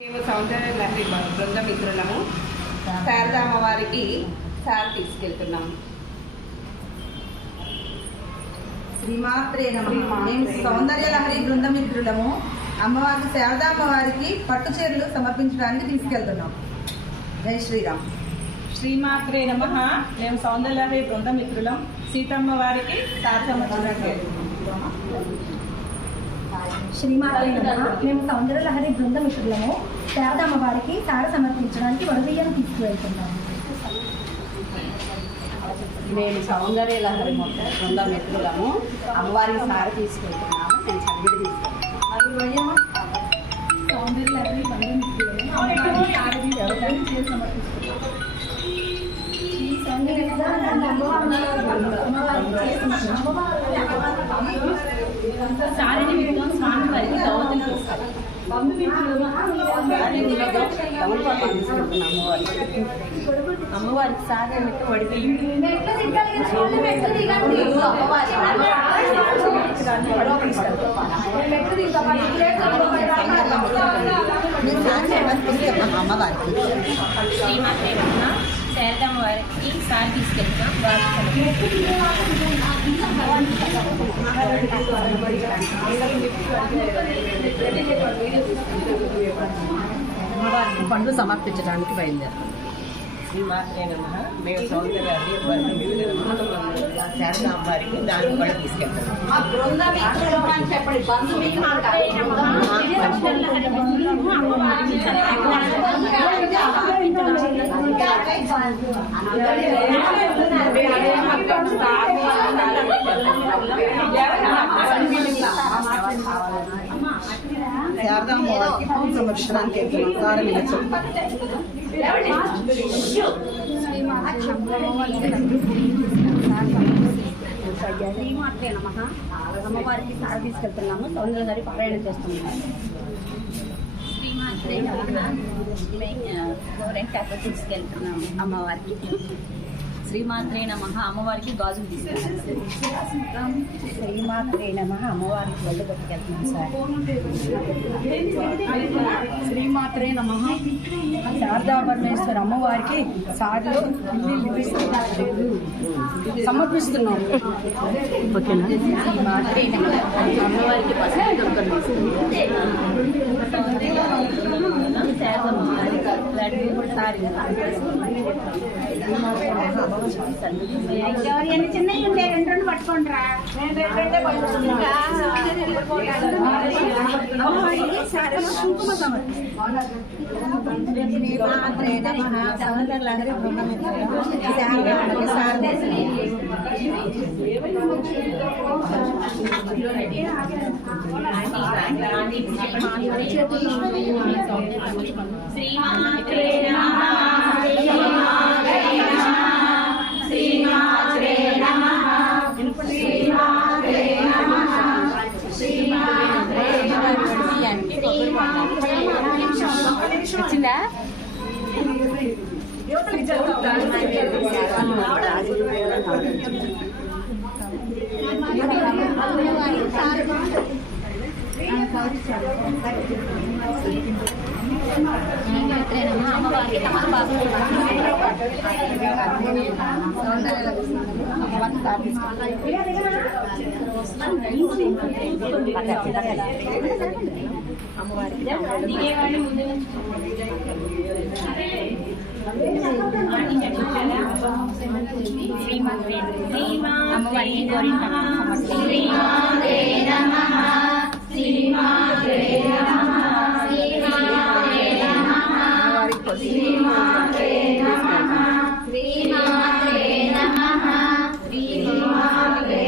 మేము సౌందర్య లహరి బృంద మిత్రులము శారదా అమ్మవారికి సార్ తీసుకెళ్తున్నాము. శ్రీమాత్రే నమః. మేము సౌందర్య లహరి బృంద మిత్రులము అమ్మవారికి శారదా అమ్మవారికి పట్టు చీరలు సమర్పించడానికి తీసుకెళ్తున్నాం. జై శ్రీరామ్. శ్రీమాత్రే నమః. మేము సౌందర్య లహరి బృంద మిత్రులం సీతమ్మ వారికి సార్ సమర్పించడానికి. శ్రీమాత్రే నమః. మేము సౌందర్య లహరి బృంద మిత్రులము శారదమ్మ వారికి సార సమర్పించడానికి వడదయ్యం తీసుకువెళ్తున్నాము. మేము సౌందర్య లహరి బృంద మిత్రులము అమ్మవారికి సార తీసుకెళ్తున్నాము. నేను చదివిడి తీసుకెళ్తాను. సౌందర్య లహరి బృంద మిత్రులము అమ్మవారికి సార తీసుకెళ్తానికి సమర్పిస్తున్నాము. సారిని విధంగా స్వామి వారికి దౌతులు అమ్మవారికి సార వడికి అమ్మవారికి శారదమ్మ వారికి సార్ తీసుకెళ్తున్నాం. అమ్మవారికి పండ్లు సమర్పించడానికి బయలుదేరాం. శ్రీమాత్రే నమః. మేము సౌందర్య లహరి బృంద మిత్రులము శారదా అమ్మవారికి దాన్ని కూడా తీసుకెళ్తాము. శారదా అమ్మవారికి పూజ సమర్పించడానికి వెళ్తున్నాం. సార నిలచం. శ్రీమాత్రే నమః. అమ్మవారికి సార తీసుకెళ్తున్నాము. సౌందర్య లహరి పారాయణ చేస్తున్నాము. శ్రీమాత్రే నమః. గోరెంటాకు తీసుకెళ్తున్నాము అమ్మవారికి. శ్రీమాత్రే నమః. అమ్మవారికి గాజులు తీసుకెళ్తాం. శ్రీమాత్రే నమః. అమ్మవారికి ఒళ్ళు పట్టుకెళ్తున్నాం సార్. శ్రీమాత్రే నమః. శారదా పరమేశ్వర అమ్మవారికి సార్లు సమర్పిస్తున్నాం. శ్రీమాత్రే నమః. అమ్మవారికి పసుపు దొరకలు ఎవరు చిన్నవి ఉంటే రెండు పట్టుకోండి రా. కుంకుమ శ్రీమాత్రే నమః. సౌందర్య లహరి బృంద మిత్రులము శారదాకి సార శ్రీమాత్రే నమః. శ్రీమాత్రే నమః. శ్రీమాత్రే నమః. శ్రీమాత్రే వచ్చిందా? అమ్మవారికి తమలపాకు దిగేవాళ్ళు ముందు అమ్మవారికి గోరింటాకు. శ్రీమాత్రే నమః. శ్రీమాత్రే నమః. శ్రీమాత్రే నమః. శ్రీమాత్రే నమః.